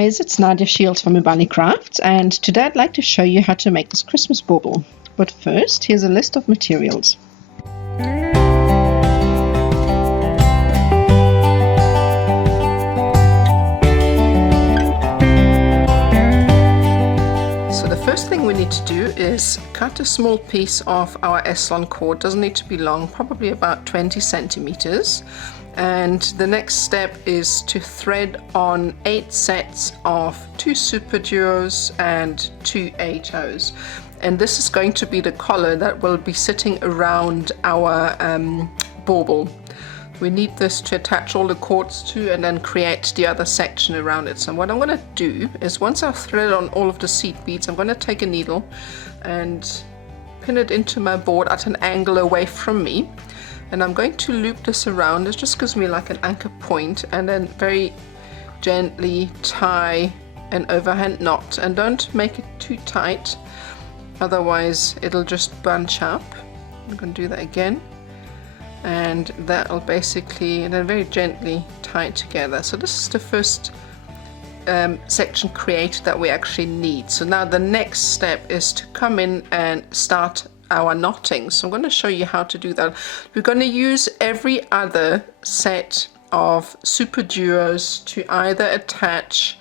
guys, it's Nadia Shields from Imbali Crafts, and today I'd like to show you how to make this Christmas bauble. But first, here's a list of materials. So the first thing we need to do is cut a small piece of our s-lon cord. Doesn't need to be long, probably about 20 centimeters. And the next step is to thread on 8 sets of 2 super duos and 2 8/0s, and this is going to be the collar that will be sitting around our bauble. We need this to attach all the cords to and then create the other section around it. So what I'm going to do is, once I've threaded on all of the seed beads, I'm going to take a needle and pin it into my board at an angle away from me. And I'm going to loop this around. It just gives me like an anchor point, and then very gently tie an overhand knot, and don't make it too tight, otherwise it'll just bunch up. I'm going to do that again, and that'll basically, and then very gently tie it together. So this is the first section created that we actually need. So now the next step is to come in and start our knotting. So I'm going to show you how to do that. We're going to use every other set of super duos to either attach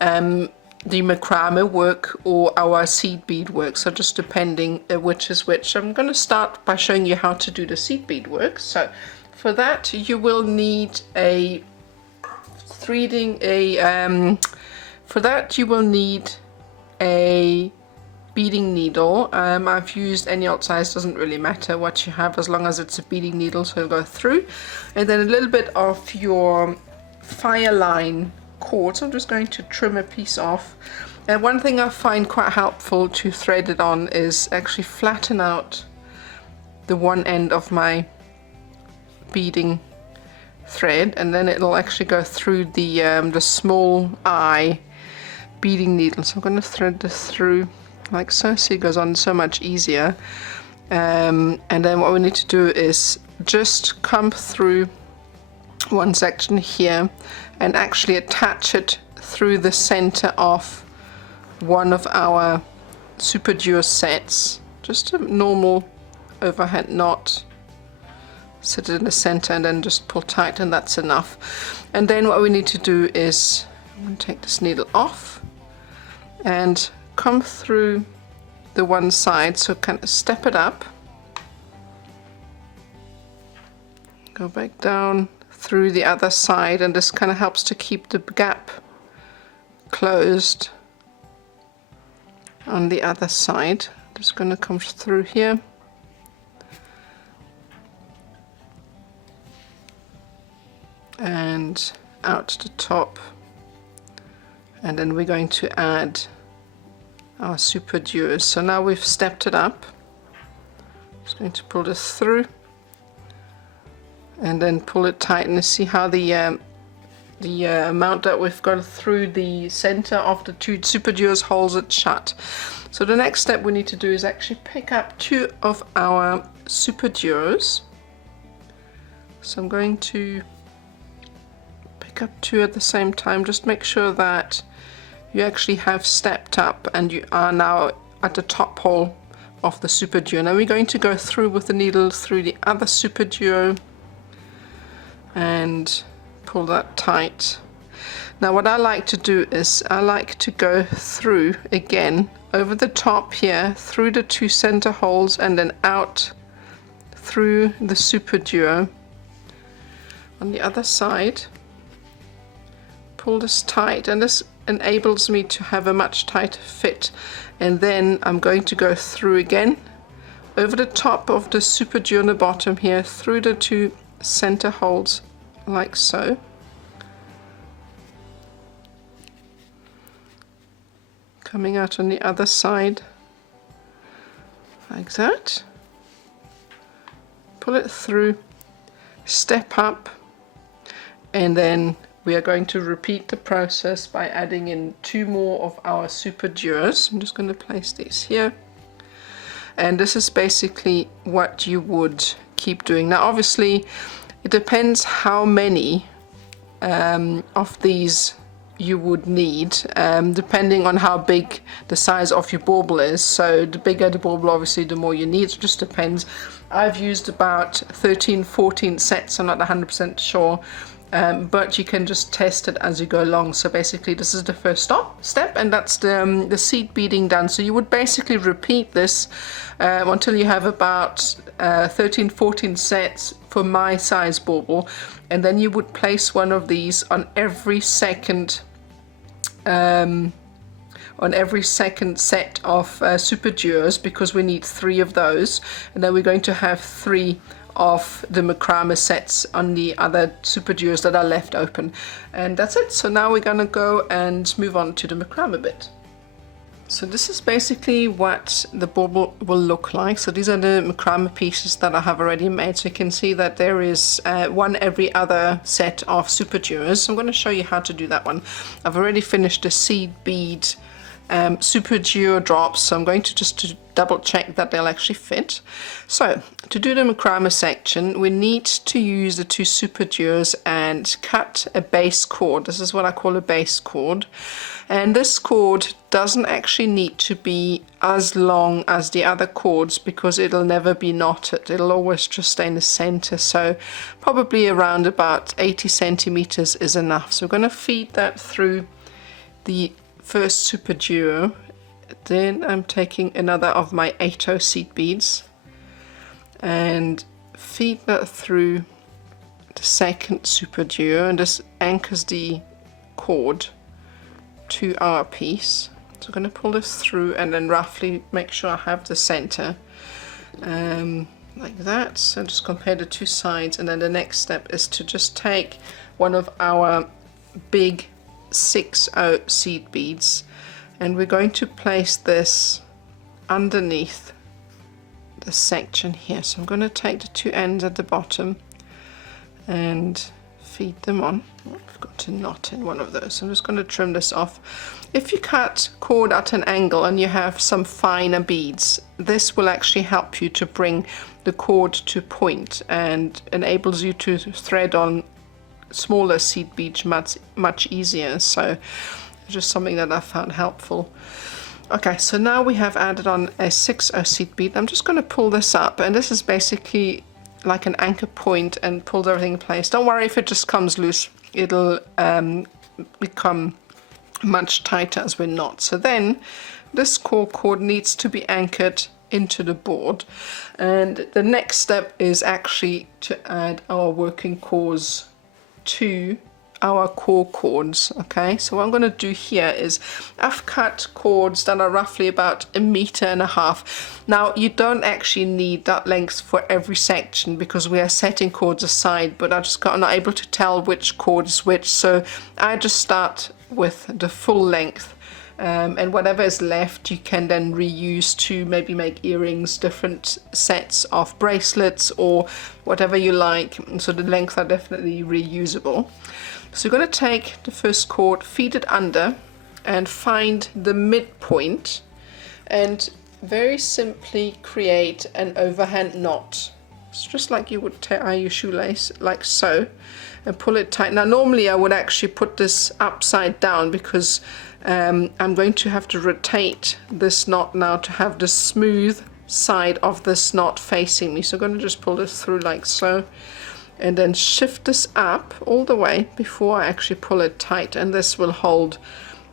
the macrame work or our seed bead work, so just depending which is which. I'm going to start by showing you how to do the seed bead work. So for that you will need a beading needle. I've used any old size, doesn't really matter what you have as long as it's a beading needle, so it'll go through. And then a little bit of your fire line cord. So I'm just going to trim a piece off. And one thing I find quite helpful to thread it on is actually flatten out the one end of my beading thread, and then it'll actually go through the small eye beading needle. So I'm going to thread this through like so, so it goes on so much easier. And then what we need to do is just come through one section here and actually attach it through the center of one of our super duo sets. Just a normal overhand knot, sit it in the center and then just pull tight, and that's enough. And then what we need to do is, I'm going to take this needle off and come through the one side, so kind of step it up, go back down through the other side, and this kind of helps to keep the gap closed on the other side. Just going to come through here and out to the top, and then we're going to add our super duos. So now we've stepped it up. Just going to pull this through and then pull it tight, and see how the amount that we've got through the center of the 2 super duos holds it shut. So the next step we need to do is actually pick up 2 of our super duos. So I'm going to pick up 2 at the same time. Just make sure that you actually have stepped up and you are now at the top hole of the super duo. Now we're going to go through with the needle through the other super duo and pull that tight. Now what I like to do is I like to go through again over the top here, through the 2 center holes, and then out through the super duo on the other side. Pull this tight, and this enables me to have a much tighter fit. And then I'm going to go through again over the top of the super duo on the bottom here, through the 2 center holes like so. Coming out on the other side like that. Pull it through, step up, and then we are going to repeat the process by adding in 2 more of our super duos. I'm just going to place these here, and this is basically what you would keep doing. Now obviously it depends how many of these you would need, depending on how big the size of your bauble is. So the bigger the bauble, obviously the more you need. It just depends. I've used about 13-14 sets. I'm not 100% sure, but you can just test it as you go along. So basically this is the first step, and that's the seed beading done. So you would basically repeat this until you have about 13-14 sets for my size bauble, and then you would place one of these on every second set of super duos, because we need 3 of those, and then we're going to have 3 of the macrame sets on the other super duos that are left open. And that's it. So now we're gonna go and move on to the macrame bit. So this is basically what the bauble will look like. So these are the macrame pieces that I have already made. So you can see that there is one every other set of super duos. So I'm going to show you how to do that one. I've already finished the seed bead super duo drops, so I'm going to just double check that they'll actually fit. So to do the macrame section, we need to use the 2 super duos and cut a base cord. This is what I call a base cord, and this cord doesn't actually need to be as long as the other cords, because it'll never be knotted. It'll always just stay in the center. So probably around about 80 centimeters is enough. So we're going to feed that through the first super duo. Then I'm taking another of my 8/0 seed beads and feed that through the second super duo, and this anchors the cord to our piece. So I'm going to pull this through and then roughly make sure I have the center like that. So just compare the 2 sides, and then the next step is to just take one of our big 6/0 seed beads, and we're going to place this underneath the section here. So I'm going to take the 2 ends at the bottom and feed them on. Oh, I've got a knot in one of those, so I'm just going to trim this off. If you cut cord at an angle and you have some finer beads, this will actually help you to bring the cord to point and enables you to thread on smaller seed beads much easier. So just something that I found helpful. Okay, so now we have added on a 6/0 seed bead. I'm just going to pull this up, and this is basically like an anchor point and pulls everything in place. Don't worry if it just comes loose, it'll become much tighter as we're not. So then this cord needs to be anchored into the board, and the next step is actually to add our working cores to our core cords. Okay, so what I'm going to do here is I've cut cords that are roughly about 1.5 meters. Now you don't actually need that length for every section, because we are setting cords aside, but I just got not able to tell which cord is which, so I just start with the full length. And whatever is left you can then reuse to maybe make earrings, different sets of bracelets, or whatever you like. So the lengths are definitely reusable. So you're going to take the first cord, feed it under, and find the midpoint, and very simply create an overhand knot. It's just like you would tie your shoelace, like so, and pull it tight. Now normally I would actually put this upside down, because I'm going to have to rotate this knot now to have the smooth side of this knot facing me. So I'm going to just pull this through like so, and then shift this up all the way before I actually pull it tight, and this will hold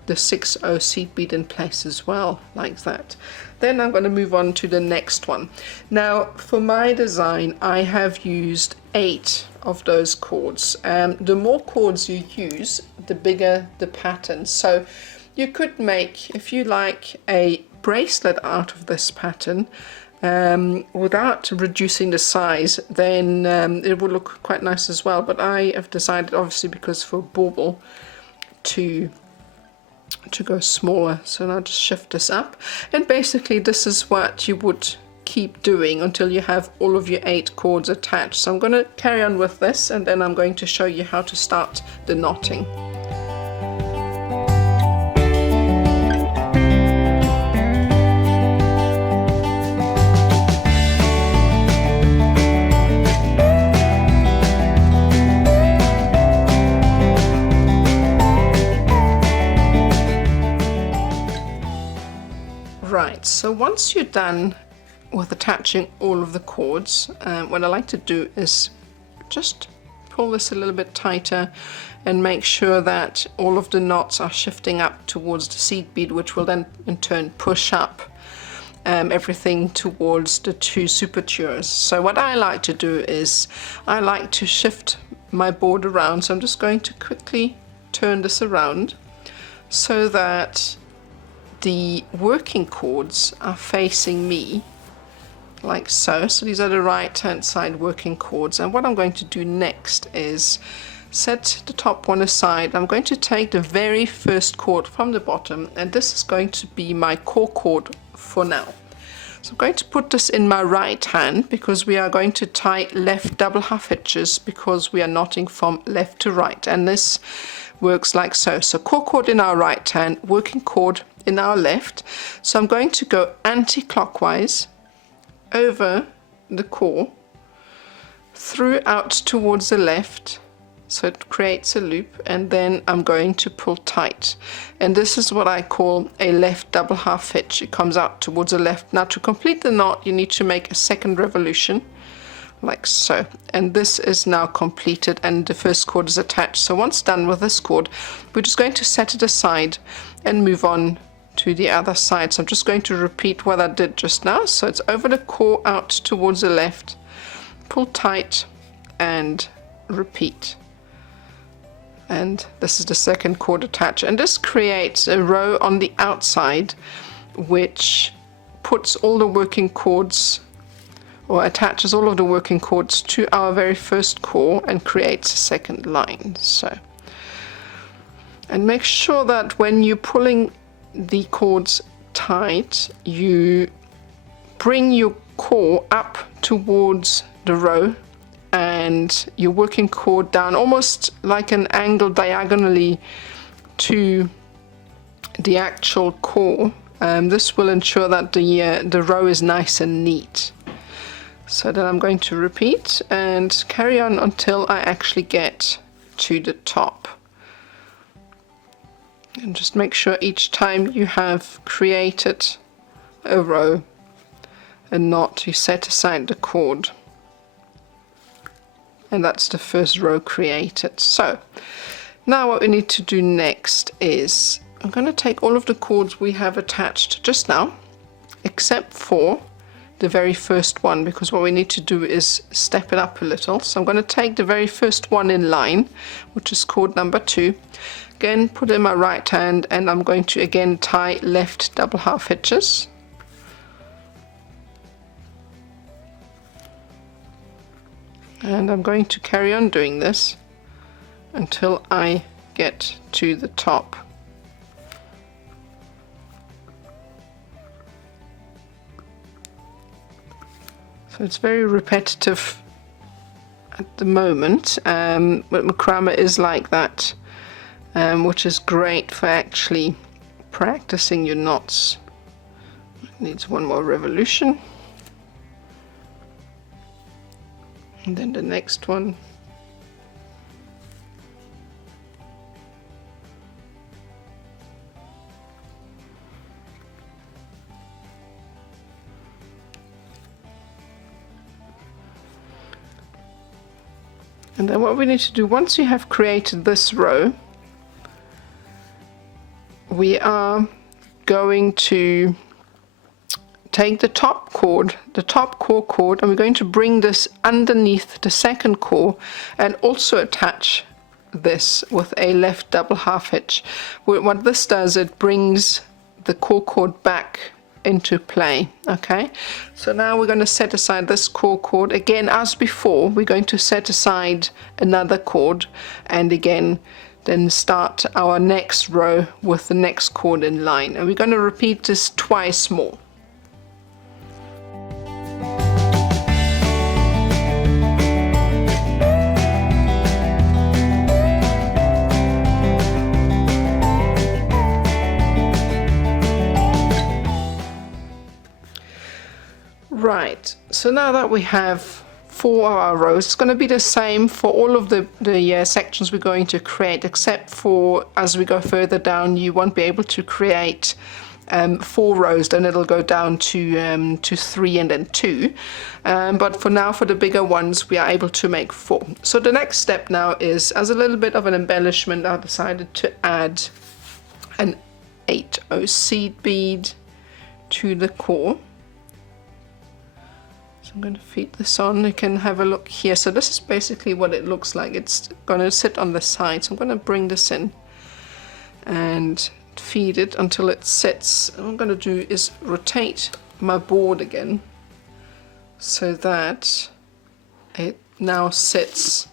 the 6/0 seed bead in place as well, like that. Then I'm going to move on to the next one. Now for my design I have used 8 of those cords. The more cords you use, the bigger the pattern. So you could make, if you like, a bracelet out of this pattern without reducing the size, then it will look quite nice as well. But I have decided, obviously because for bauble, to go smaller. So now just shift this up, and basically this is what you would keep doing until you have all of your 8 cords attached. So I'm going to carry on with this, and then I'm going to show you how to start the knotting. once you're done with attaching all of the cords, what I like to do is just pull this a little bit tighter and make sure that all of the knots are shifting up towards the seed bead, which will then in turn push up everything towards the two supertures. So what I like to do is I like to shift my board around. So I'm just going to quickly turn this around so that the working cords are facing me like so. So these are the right hand side working cords, and what I'm going to do next is set the top one aside. I'm going to take the very first cord from the bottom, and this is going to be my core cord for now. So I'm going to put this in my right hand because we are going to tie left double half hitches because we are knotting from left to right, and this works like so. So core cord in our right hand, working cord in our left. So I'm going to go anti-clockwise over the core, through out towards the left, so it creates a loop, and then I'm going to pull tight, and this is what I call a left double half hitch. It comes out towards the left. Now to complete the knot you need to make a second revolution like so, and this is now completed and the first cord is attached. So once done with this cord, we're just going to set it aside and move on to the other side. So I'm just going to repeat what I did just now. So it's over the core, out towards the left, pull tight and repeat. And this is the second cord attached, and this creates a row on the outside which puts all the working cords, or attaches all of the working cords to our very first core and creates a second line. So, and make sure that when you're pulling the cords tight, you bring your core up towards the row and your working cord down almost like an angle diagonally to the actual core. This will ensure that the row is nice and neat. So then I'm going to repeat and carry on until I actually get to the top. And just make sure each time you have created a row, a knot, you set aside the cord. And that's the first row created. So now what we need to do next is I'm going to take all of the cords we have attached just now, except for the very first one, because what we need to do is step it up a little. So I'm going to take the very first one in line, which is cord number 2. Again, put it in my right hand, and I'm going to again tie left double half hitches. And I'm going to carry on doing this until I get to the top. So it's very repetitive at the moment, but macrame is like that, which is great for actually practicing your knots. It needs one more revolution. And then the next one. And then what we need to do, once you have created this row, we are going to take the top cord, the top core cord, and we're going to bring this underneath the second core and also attach this with a left double half hitch. What this does, it brings the core cord back into play. Okay, so now we're going to set aside this core cord again. As before, we're going to set aside another cord and again then start our next row with the next cord in line, and we're going to repeat this twice more. Right, so now that we have 4 of our rows, it's going to be the same for all of the sections we're going to create, except for as we go further down you won't be able to create 4 rows, then it'll go down to 3 and then 2. But for now, for the bigger ones, we are able to make 4. So the next step now is, as a little bit of an embellishment, I decided to add an 8/0 seed bead to the core. So I'm going to feed this on. You can have a look here. So this is basically what it looks like. It's going to sit on the side. So I'm going to bring this in and feed it until it sits. What I'm going to do is rotate my board again so that it now sits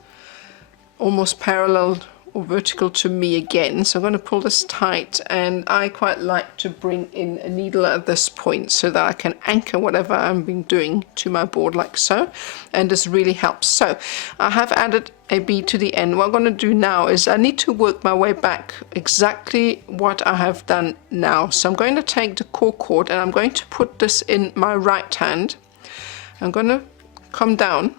almost parallel or vertical to me again. So I'm going to pull this tight, and I quite like to bring in a needle at this point so that I can anchor whatever I've been doing to my board like so, and this really helps. So I have added a bead to the end. What I'm going to do now is I need to work my way back exactly what I have done now. So I'm going to take the core cord and I'm going to put this in my right hand. I'm going to come down,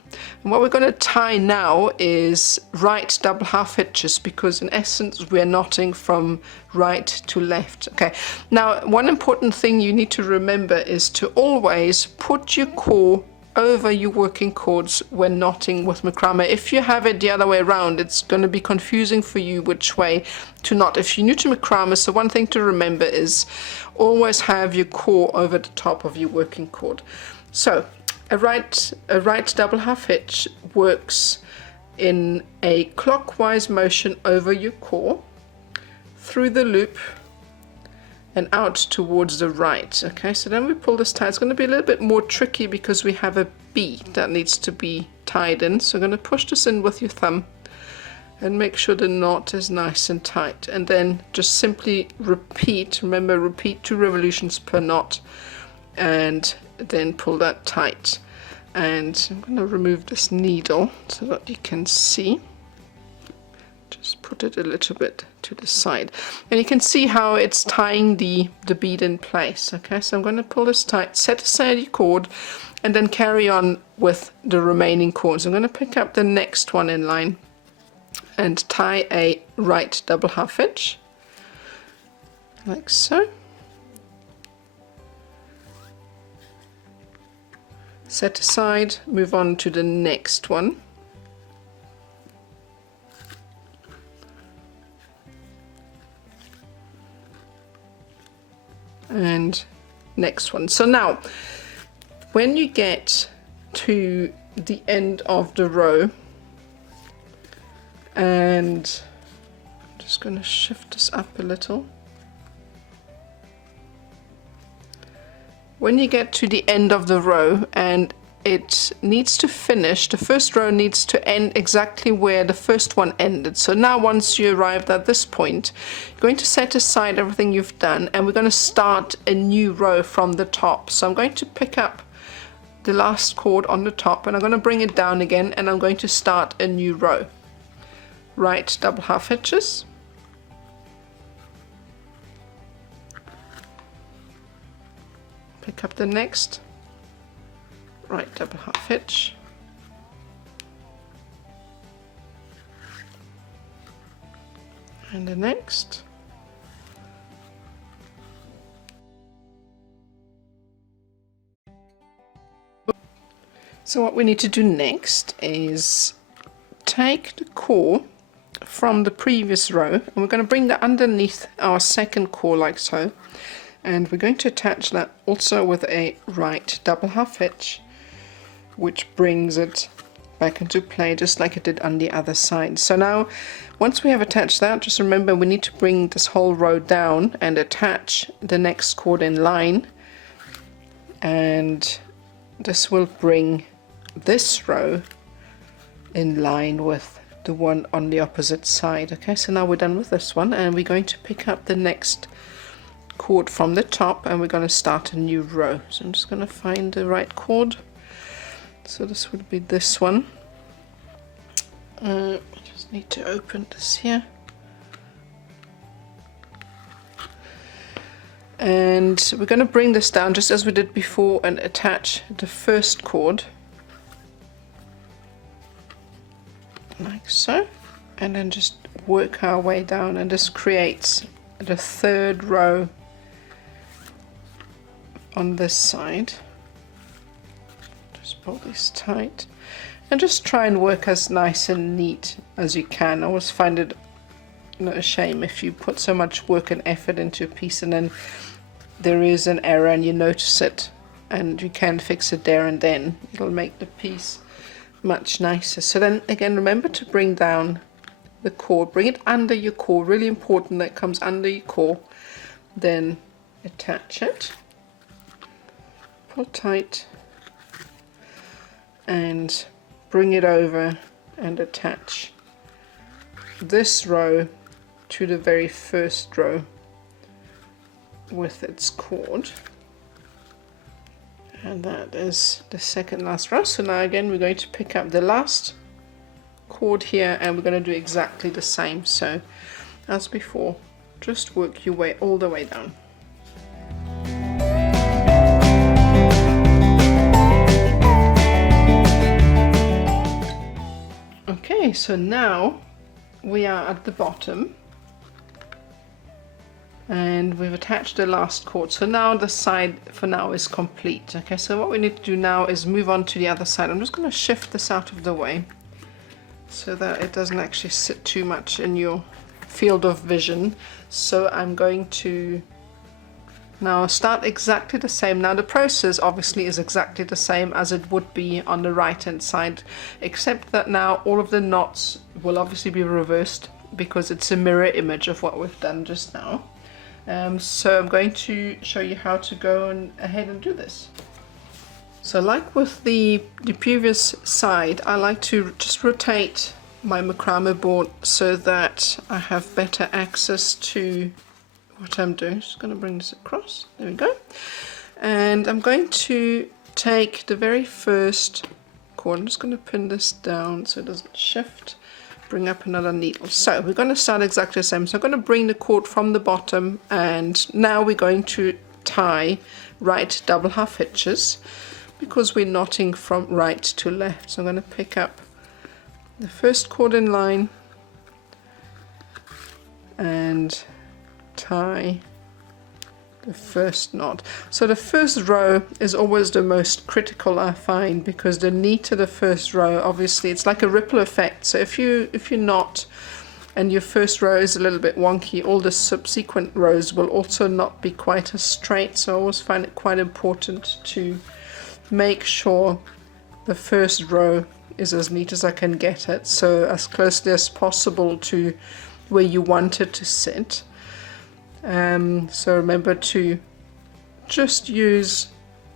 and what we're going to tie now is right double half hitches, because in essence we're knotting from right to left. Okay, now one important thing you need to remember is to always put your core over your working cords when knotting with macrame. If you have it the other way around, it's going to be confusing for you which way to knot. If you're new to macrame, so one thing to remember is always have your core over the top of your working cord. So a right double half hitch works in a clockwise motion over your core, through the loop and out towards the right. Okay, so then we pull this tight. It's going to be a little bit more tricky because we have a bead that needs to be tied in. So I'm going to push this in with your thumb and make sure the knot is nice and tight, and then just simply repeat. Remember, repeat 2 revolutions per knot, and then pull that tight. And I'm going to remove this needle so that you can see. Just put it a little bit to the side, and you can see how it's tying the bead in place. Okay, so I'm going to pull this tight, set aside your cord, and then carry on with the remaining cords. I'm going to pick up the next one in line and tie a right double half hitch like so. Set aside, move on to the next one. And next one. So now, when you get to the end of the row, and I'm just going to shift this up a little. When you get to the end of the row and it needs to finish, the first row needs to end exactly where the first one ended. So now once you arrived at this point, you're going to set aside everything you've done, and we're going to start a new row from the top. So I'm going to pick up the last cord on the top, and I'm going to bring it down again, and I'm going to start a new row. Right double half hitches. Pick up the next right double half hitch, and the next, so what we need to do next is take the core from the previous row, and we're going to bring that underneath our second core like so. And we're going to attach that also with a right double half hitch, which brings it back into play just like it did on the other side. So now, once we have attached that, just remember we need to bring this whole row down and attach the next cord in line. And this will bring this row in line with the one on the opposite side. Okay, so now we're done with this one, and we're going to pick up the next cord from the top, and we're going to start a new row. So I'm just going to find the right cord. So this would be this one. I just need to open this here, and we're going to bring this down just as we did before and attach the first cord like so, and then just work our way down, and this creates the third row on this side. Just pull this tight and just try and work as nice and neat as you can. I always find it a shame if you put so much work and effort into a piece and then there is an error and you notice it and you can fix it there and then. It'll make the piece much nicer. So then again, remember to bring down the cord, bring it under your core, really important that it comes under your core. Then attach it, pull tight and bring it over and attach this row to the very first row with its cord, and that is the second last row. So now again we're going to pick up the last cord here and we're going to do exactly the same. So as before, just work your way all the way down. Okay, so now we are at the bottom and we've attached the last cord. So now the side for now is complete. Okay, so what we need to do now is move on to the other side. I'm just going to shift this out of the way so that it doesn't actually sit too much in your field of vision. So I'm going to now start exactly the same. Now the process obviously is exactly the same as it would be on the right hand side, except that now all of the knots will obviously be reversed because it's a mirror image of what we've done just now. So I'm going to show you how to go ahead and do this. So like with the previous side, I like to just rotate my macrame board so that I have better access to what I'm doing. Just going to bring this across. There we go. And I'm going to take the very first cord. I'm just going to pin this down so it doesn't shift. Bring up another needle. So we're going to start exactly the same. So I'm going to bring the cord from the bottom and now we're going to tie right double half hitches because we're knotting from right to left. So I'm going to pick up the first cord in line and tie the first knot. So the first row is always the most critical, I find, because the neater the first row, obviously it's like a ripple effect. So if you knot and your first row is a little bit wonky, all the subsequent rows will also not be quite as straight. So I always find it quite important to make sure the first row is as neat as I can get it, so as closely as possible to where you want it to sit. So remember to just use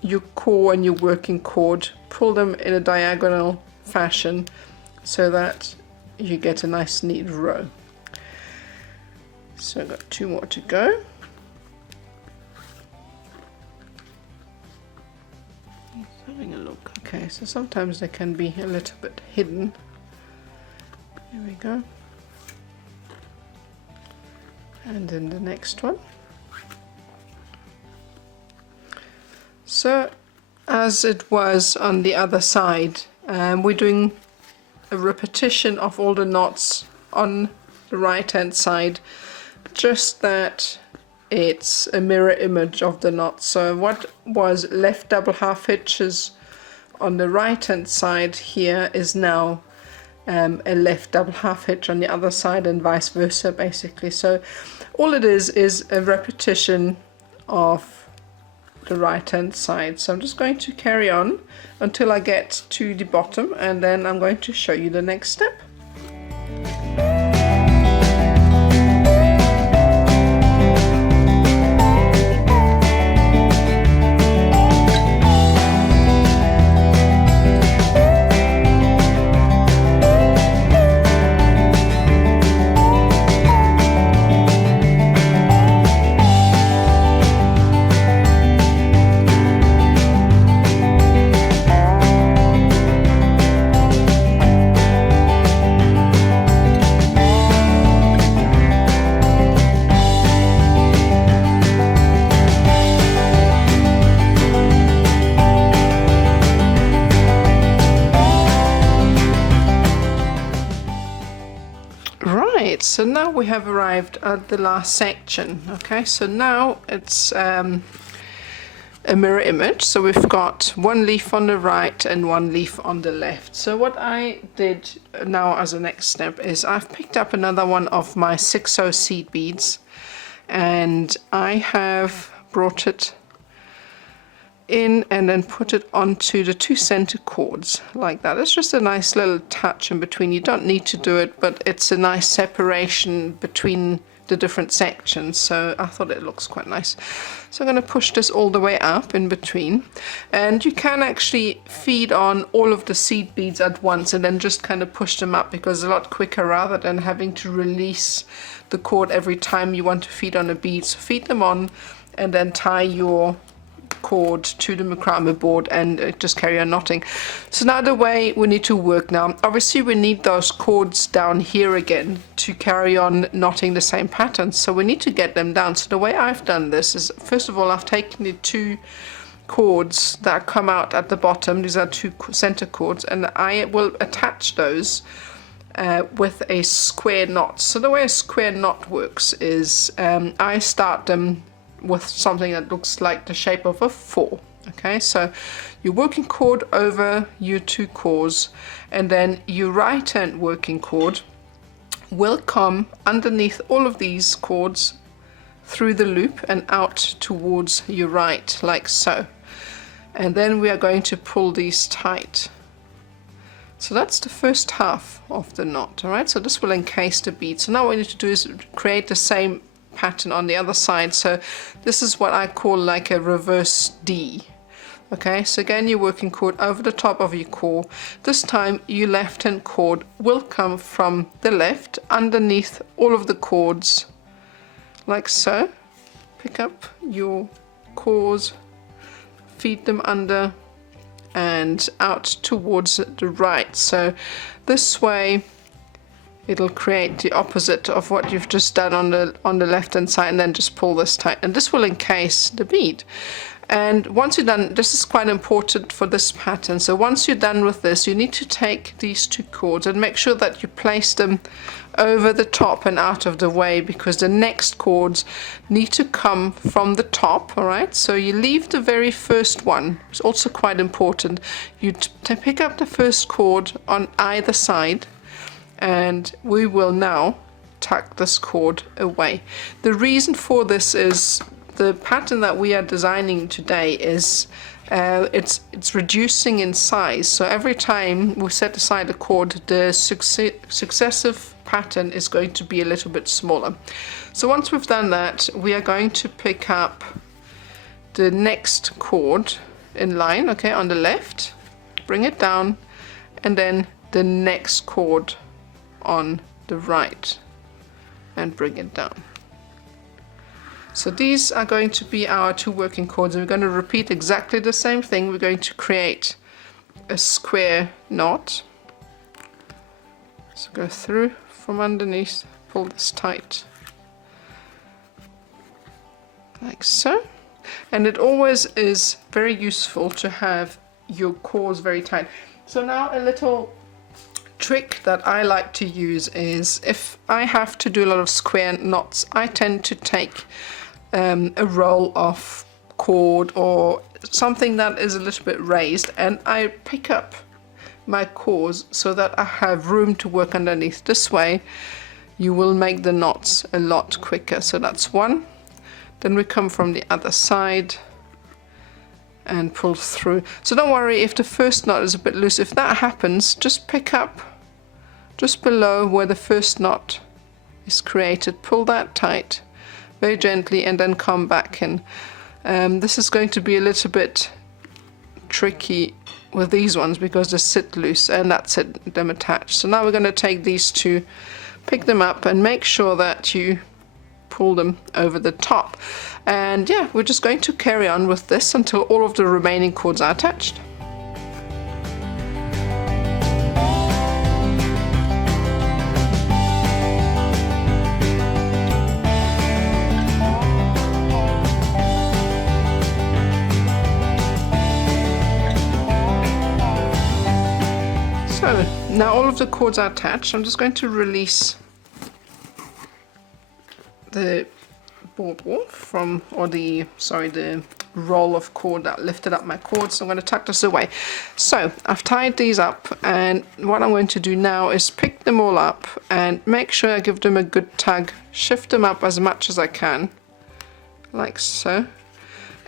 your core and your working cord, pull them in a diagonal fashion so that you get a nice neat row. So I've got 2 more to go. Having a look. Okay, so sometimes they can be a little bit hidden. Here we go. And then the next one. So as it was on the other side, we're doing a repetition of all the knots on the right hand side, just that it's a mirror image of the knot. So what was left double half hitches on the right hand side here is now a left double half hitch on the other side and vice versa, basically. So all it is a repetition of the right hand side. So I'm just going to carry on until I get to the bottom and then I'm going to show you the next step. So now we have arrived at the last section. Okay, so now it's a a mirror image. So we've got one leaf on the right and one leaf on the left. So what I did now as a next step is I've picked up another one of my 6/0 seed beads, and I have brought it in and then put it onto the 2 center cords like that. It's just a nice little touch in between. You don't need to do it, but it's a nice separation between the different sections, so I thought it looks quite nice. So I'm going to push this all the way up in between, and you can actually feed on all of the seed beads at once and then just kind of push them up, because it's a lot quicker rather than having to release the cord every time you want to feed on a bead. So feed them on and then tie your cord to the macrame board and just carry on knotting. So now the way we need to work now, obviously we need those cords down here again to carry on knotting the same pattern, so we need to get them down. So the way I've done this is, first of all, I've taken the 2 cords that come out at the bottom. These are 2 center cords, and I will attach those with a square knot. So the way a square knot works is I start them with something that looks like the shape of a 4. Okay, so your working cord over your 2 cords, and then your right hand working cord will come underneath all of these cords through the loop and out towards your right, like so. And then we are going to pull these tight. So that's the first half of the knot. All right, so this will encase the bead. So now what we need to do is create the same pattern on the other side. So this is what I call like a reverse D. Okay, so again, your working cord over the top of your core. This time your left hand cord will come from the left underneath all of the cords, like so. Pick up your cores, feed them under and out towards the right. So this way it'll create the opposite of what you've just done on the left hand side, and then just pull this tight, and this will encase the bead. And once you're done, this is quite important for this pattern, so once you're done with this, you need to take these 2 cords and make sure that you place them over the top and out of the way, because the next cords need to come from the top. All right, so you leave the very first one. It's also quite important. You pick up the first cord on either side, and we will now tuck this cord away. The reason for this is the pattern that we are designing today is it's reducing in size. So every time we set aside a cord, the successive pattern is going to be a little bit smaller. So once we've done that, we are going to pick up the next cord in line, okay, on the left, bring it down, and then the next cord on the right and bring it down. So these are going to be our 2 working cords, and we're going to repeat exactly the same thing. We're going to create a square knot. So go through from underneath, pull this tight like so. And it always is very useful to have your cords very tight. So now a little trick that I like to use is, if I have to do a lot of square knots, I tend to take a roll of cord or something that is a little bit raised, and I pick up my cords so that I have room to work underneath. This way you will make the knots a lot quicker. So that's one. Then we come from the other side and pull through. So don't worry if the first knot is a bit loose. If that happens, just pick up just below where the first knot is created, pull that tight very gently, and then come back in. This is going to be a little bit tricky with these ones because they sit loose, and that's it, them attached. So now we're going to take these 2, pick them up, and make sure that you pull them over the top. And yeah, we're just going to carry on with this until all of the remaining cords are attached. So now all of the cords are attached. I'm just going to release the bauble from, or the roll of cord that lifted up my cord. So I'm going to tuck this away. So I've tied these up, and what I'm going to do now is pick them all up and make sure I give them a good tug, shift them up as much as I can, like so,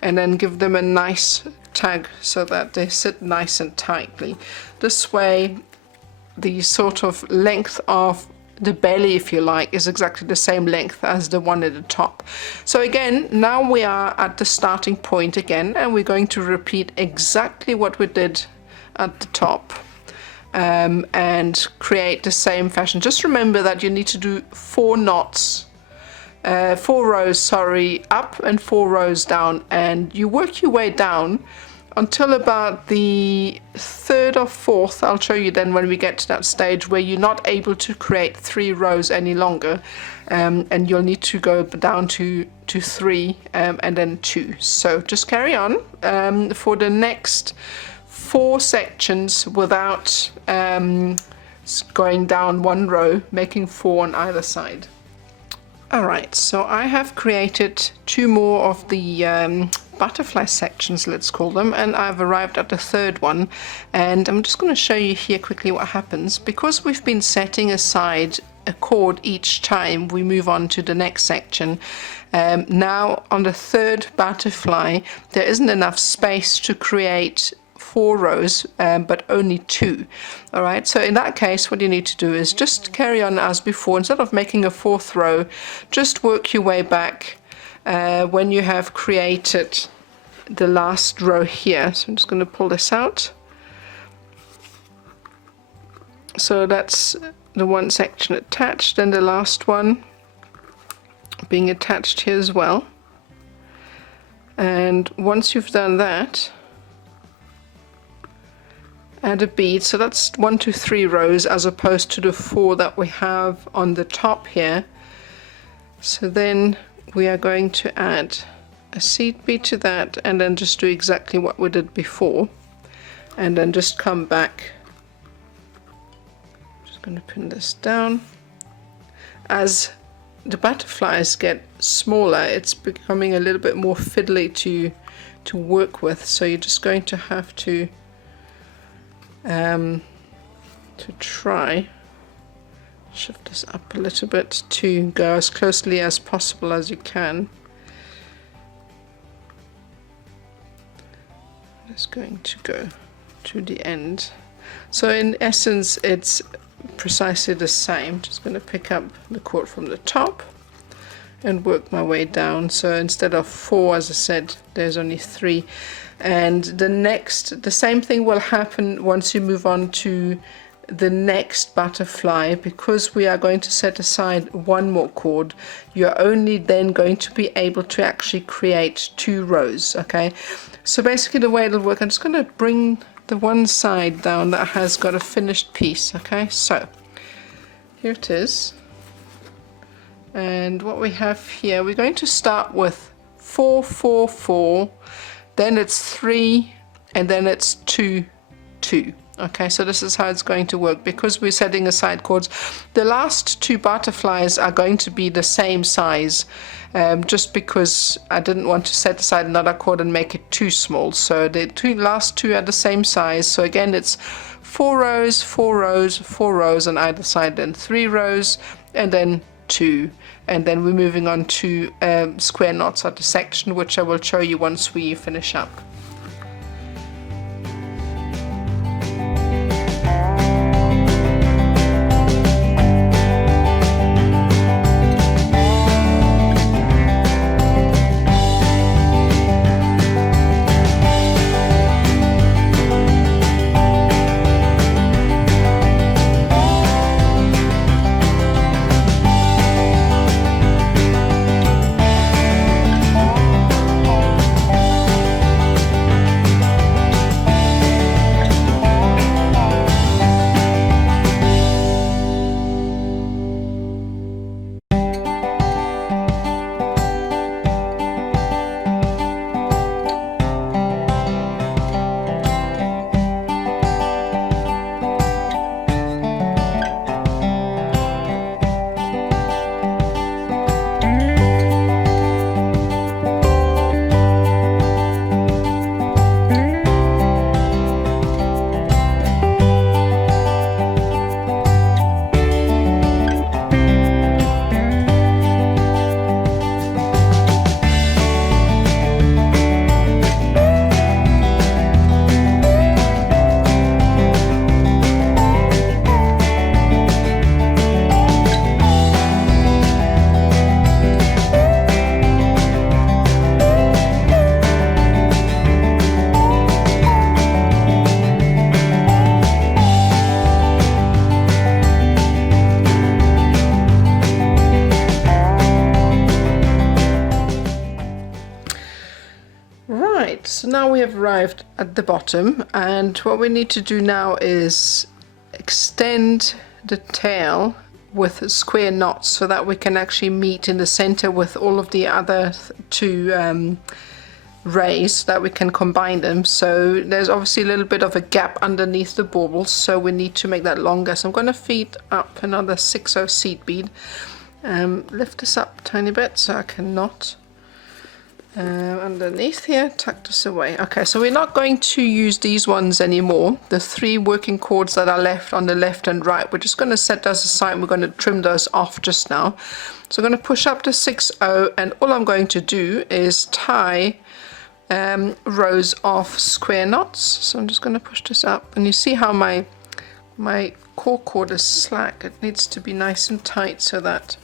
and then give them a nice tug so that they sit nice and tightly. This way the sort of length of the belly, if you like, is exactly the same length as the one at the top. So again, now we are at the starting point again, and we're going to repeat exactly what we did at the top, and create the same fashion. Just remember that you need to do 4 knots, 4 rows, sorry, up and 4 rows down, and you work your way down until about the 3rd or 4th. I'll show you then when we get to that stage where you're not able to create 3 rows any longer, and you'll need to go down to 3 and then 2. So just carry on for the next 4 sections without going down 1 row, making 4 on either side. Alright, so I have created 2 more of the butterfly sections, let's call them, and I've arrived at the 3rd one, and I'm just going to show you here quickly what happens. Because we've been setting aside a cord each time we move on to the next section, now on the 3rd butterfly there isn't enough space to create 4 rows, but only 2. All right, so in that case what you need to do is just carry on as before. Instead of making a 4th row, just work your way back when you have created the last row here. So I'm just going to pull this out. So that's the one section attached, and the last one being attached here as well. And once you've done that, add a bead. So that's 1, 2, 3 rows as opposed to the 4 that we have on the top here. So then we are going to add a seed bead to that, and then just do exactly what we did before, and then just come back. Just going to pin this down. As the butterflies get smaller, it's becoming a little bit more fiddly to work with, so you're just going to have to try shift this up a little bit to go as closely as possible as you can. It's going to go to the end. So in essence it's precisely the same. Just going to pick up the cord from the top and work my way down. So instead of 4, as I said, there's only 3. And the same thing will happen once you move on to the next butterfly. Because we are going to set aside 1 more cord, you're only then going to be able to actually create 2 rows. Okay, so basically the way it'll work, I'm just going to bring the one side down that has got a finished piece. Okay, so here it is, and what we have here, we're going to start with 4, 4, 4, then it's 3, and then it's 2, 2. Okay, so this is how it's going to work. Because we're setting aside cords, the last 2 butterflies are going to be the same size, just because I didn't want to set aside another cord and make it too small. So the last 2 are the same size. So again, it's 4 rows, 4 rows, 4 rows on either side, then 3 rows, and then 2. And then we're moving on to square knots at the section, which I will show you once we finish up. have arrived at the bottom, and what we need to do now is extend the tail with square knots so that we can actually meet in the center with all of the other two rays, so that we can combine them. So there's obviously a little bit of a gap underneath the baubles, so we need to make that longer. So I'm going to feed up another 6/0 seed bead. Lift this up a tiny bit so I can knot underneath here, tuck this away. Okay, so we're not going to use these ones anymore. The 3 working cords that are left on the left and right, we're just going to set those aside and we're going to trim those off just now. So I'm going to push up to 6/0, and all I'm going to do is tie rows of square knots. So I'm just going to push this up, and you see how my core cord is slack. It needs to be nice and tight so that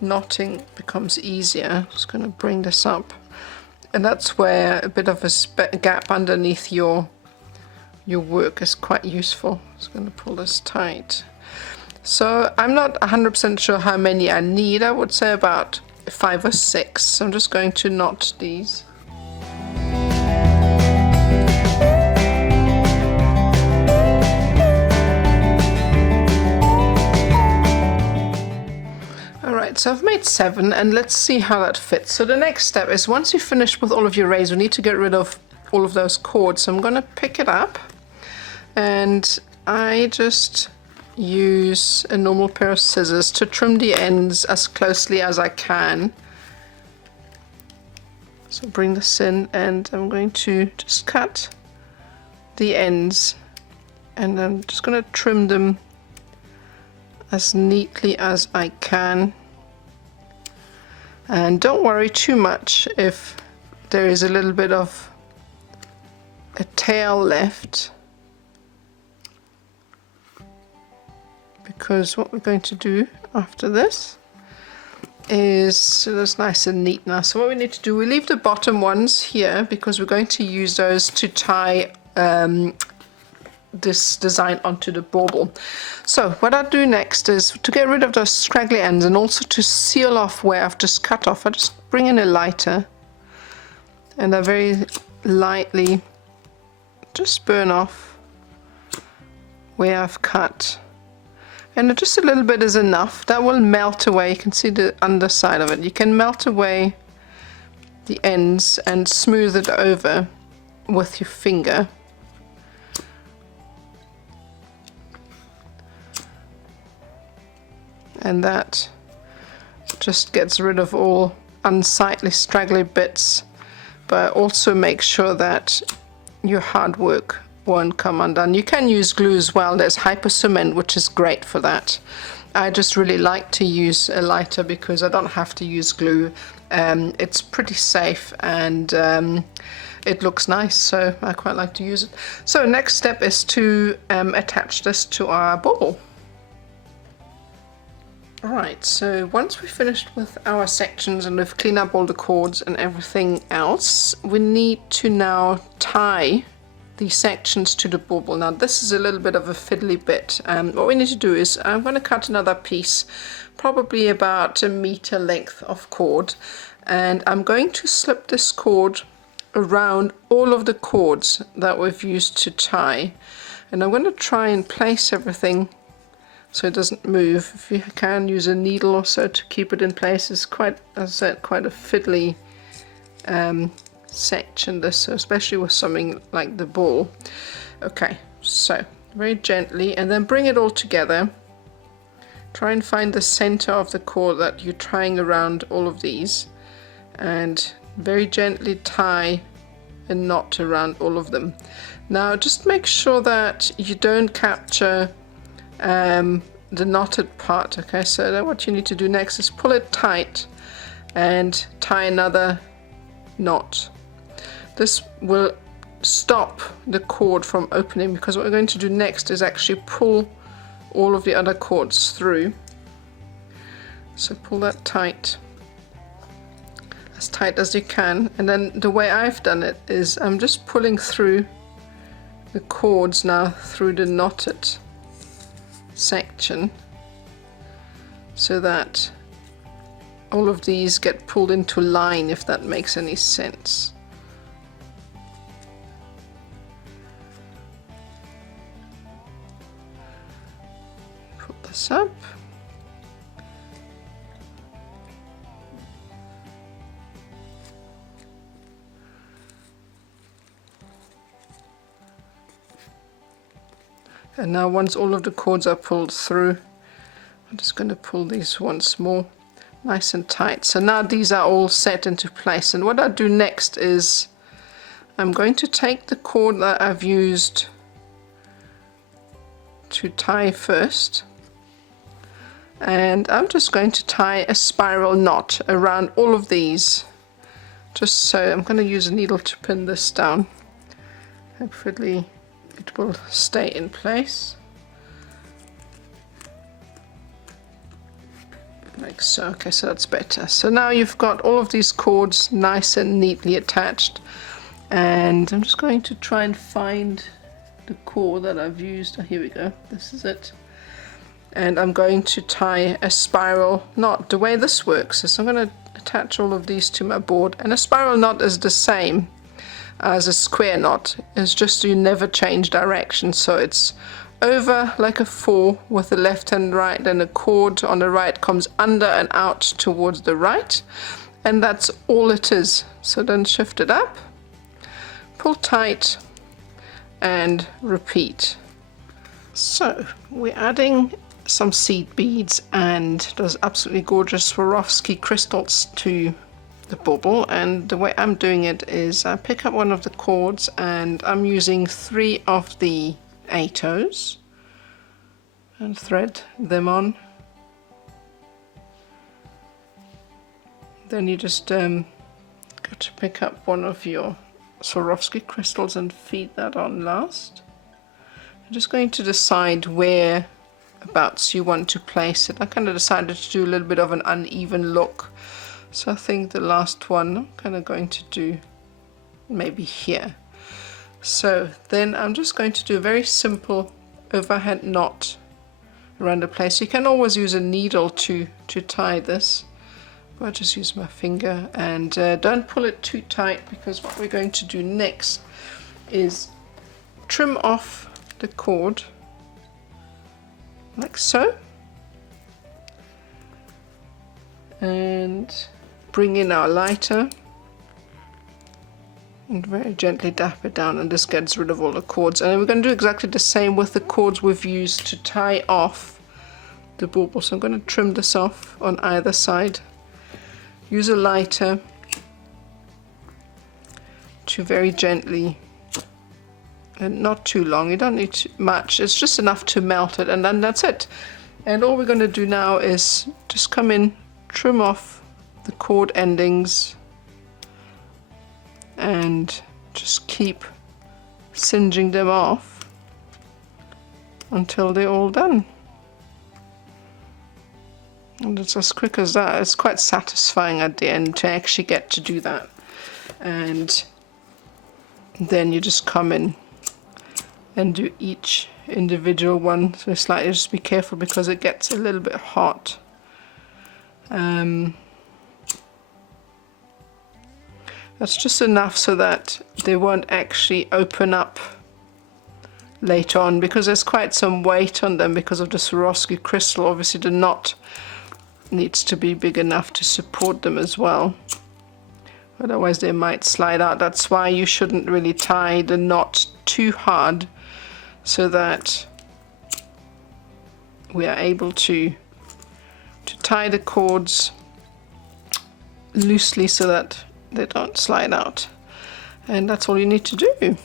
knotting becomes easier. Just going to bring this up, and that's where a bit of a gap underneath your work is quite useful. Just going to pull this tight. So I'm not 100% sure how many I need. I would say about 5 or 6. So I'm just going to knot these. So I've made 7, and let's see how that fits. So the next step is, once you finish with all of your rays, we need to get rid of all of those cords. So I'm going to pick it up, and I just use a normal pair of scissors to trim the ends as closely as I can. So bring this in, and I'm going to just cut the ends, and I'm just going to trim them as neatly as I can. And don't worry too much if there is a little bit of a tail left, because what we're going to do after this is, so that's nice and neat now. So what we need to do, we leave the bottom ones here because we're going to use those to tie this design onto the bauble. So what I'll do next is to get rid of those scraggly ends, and also to seal off where I've just cut off. I just bring in a lighter, and I very lightly just burn off where I've cut, and just a little bit is enough. That will melt away. You can see the underside of it. You can melt away the ends and smooth it over with your finger. And that just gets rid of all unsightly straggly bits, but also make sure that your hard work won't come undone. You can use glue as well. There's hyper cement, which is great for that. I just really like to use a lighter because I don't have to use glue. It's pretty safe, and it looks nice, so I quite like to use it. So next step is to attach this to our bauble. Alright, so once we've finished with our sections and we've cleaned up all the cords and everything else, we need to now tie the sections to the bauble. Now this is a little bit of a fiddly bit. What we need to do is, I'm going to cut another piece, probably about 1 meter length of cord, and I'm going to slip this cord around all of the cords that we've used to tie, and I'm going to try and place everything so it doesn't move. If you can use a needle or so to keep it in place. It's quite, as I said, quite a fiddly section this, so especially with something like the ball. Okay, so very gently, and then bring it all together. Try and find the center of the cord that you're tying around all of these, and very gently tie a knot around all of them. Now just make sure that you don't capture the knotted part. Okay, so then what you need to do next is pull it tight and tie another knot. This will stop the cord from opening, because what we're going to do next is actually pull all of the other cords through. So pull that tight, as tight as you can, and then the way I've done it is I'm just pulling through the cords now through the knotted section, so that all of these get pulled into line, if that makes any sense. this up. And now once all of the cords are pulled through, I'm just going to pull these once more, nice and tight. So now these are all set into place. And what I do next is I'm going to take the cord that I've used to tie first, and I'm just going to tie a spiral knot around all of these. Just so, I'm going to use a needle to pin this down. Hopefully it will stay in place. Like so. Okay, so that's better. So now you've got all of these cords nice and neatly attached. And I'm just going to try and find the cord that I've used. Oh, here we go. This is it. And I'm going to tie a spiral knot. The way this works is I'm going to attach all of these to my board. And a spiral knot is the same as a square knot. It's just you never change direction. So it's over like a 4 with the left and right, and a cord on the right comes under and out towards the right. And that's all it is. So then shift it up, pull tight, and repeat. So we're adding some seed beads and those absolutely gorgeous Swarovski crystals to the bauble, and the way I'm doing it is I pick up one of the cords and I'm using 3 of the ATOs and thread them on. Then you just got to pick up one of your Swarovski crystals and feed that on last. I'm just going to decide whereabouts you want to place it. I kind of decided to do a little bit of an uneven look, so I think the last one I'm kind of going to do maybe here. So then I'm just going to do a very simple overhead knot around the place. You can always use a needle to tie this. I'll just use my finger, and don't pull it too tight, because what we're going to do next is trim off the cord like so, and bring in our lighter and very gently dap it down, and this gets rid of all the cords. And then we're going to do exactly the same with the cords we've used to tie off the bauble. So I'm going to trim this off on either side. Use a lighter to very gently, and not too long, you don't need too much, it's just enough to melt it, and then that's it. And all we're going to do now is just come in, trim off the cord endings, and just keep singeing them off until they're all done. And it's as quick as that. It's quite satisfying at the end to actually get to do that. And then you just come in and do each individual one. So slightly, just be careful because it gets a little bit hot. That's just enough so that they won't actually open up later on, because there's quite some weight on them because of the Swarovski crystal. Obviously the knot needs to be big enough to support them as well, otherwise they might slide out. That's why you shouldn't really tie the knot too hard, so that we are able to tie the cords loosely so that they don't slide out. And that's all you need to do.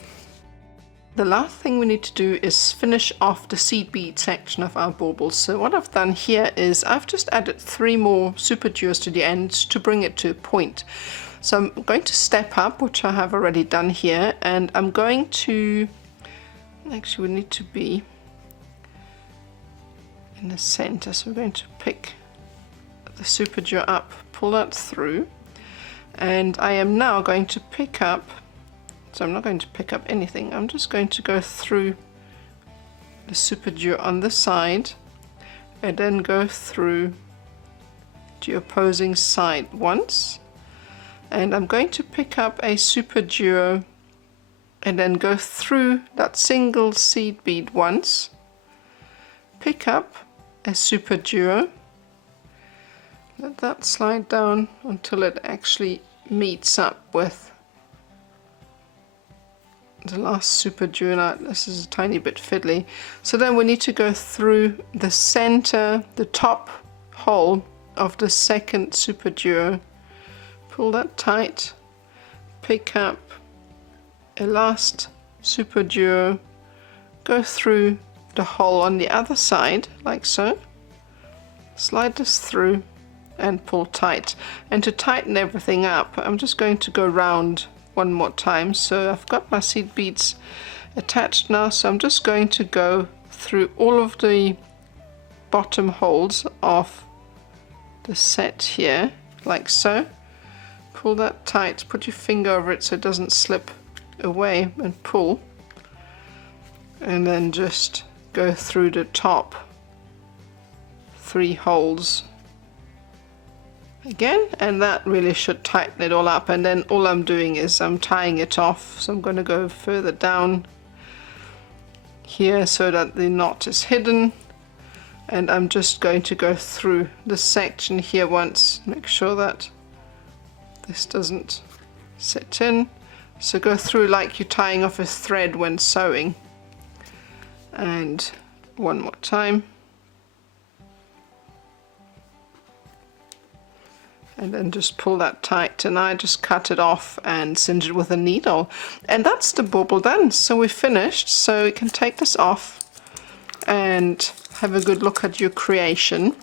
The last thing we need to do is finish off the seed bead section of our baubles. So what I've done here is I've just added 3 more super dewars to the end to bring it to a point. So I'm going to step up, which I have already done here, and I'm going to, actually we need to be in the center, so we're going to pick the super dewar up, pull that through, and I am now going to pick up, so I'm not going to pick up anything, I'm just going to go through the super dewar on the side and then go through the opposing side once, and I'm going to pick up a super dewar and then go through that single seed bead once, pick up a super duo. Let that slide down until it actually meets up with the last super duo. Now, this is a tiny bit fiddly. So then we need to go through the center, the top hole of the second super duo. Pull that tight, pick up a last super duo, go through the hole on the other side like so, slide this through and pull tight. And to tighten everything up, I'm just going to go round one more time. So I've got my seed beads attached now, so I'm just going to go through all of the bottom holes of the set here like so. Pull that tight, put your finger over it so it doesn't slip away, and pull, and then just go through the top 3 holes again, and that really should tighten it all up. And then all I'm doing is I'm tying it off, so I'm going to go further down here so that the knot is hidden, and I'm just going to go through the section here once, make sure that this doesn't sit in. So go through like you're tying off a thread when sewing, and one more time, and then just pull that tight, and I just cut it off and singe it with a needle, and that's the bauble done. So we're finished, so you can take this off and have a good look at your creation.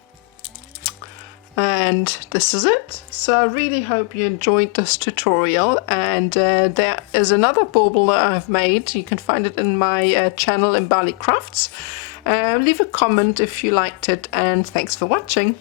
And this is it. So I really hope you enjoyed this tutorial, and there is another bauble that I've made. You can find it in my channel Imbali Crafts. Leave a comment if you liked it, and thanks for watching.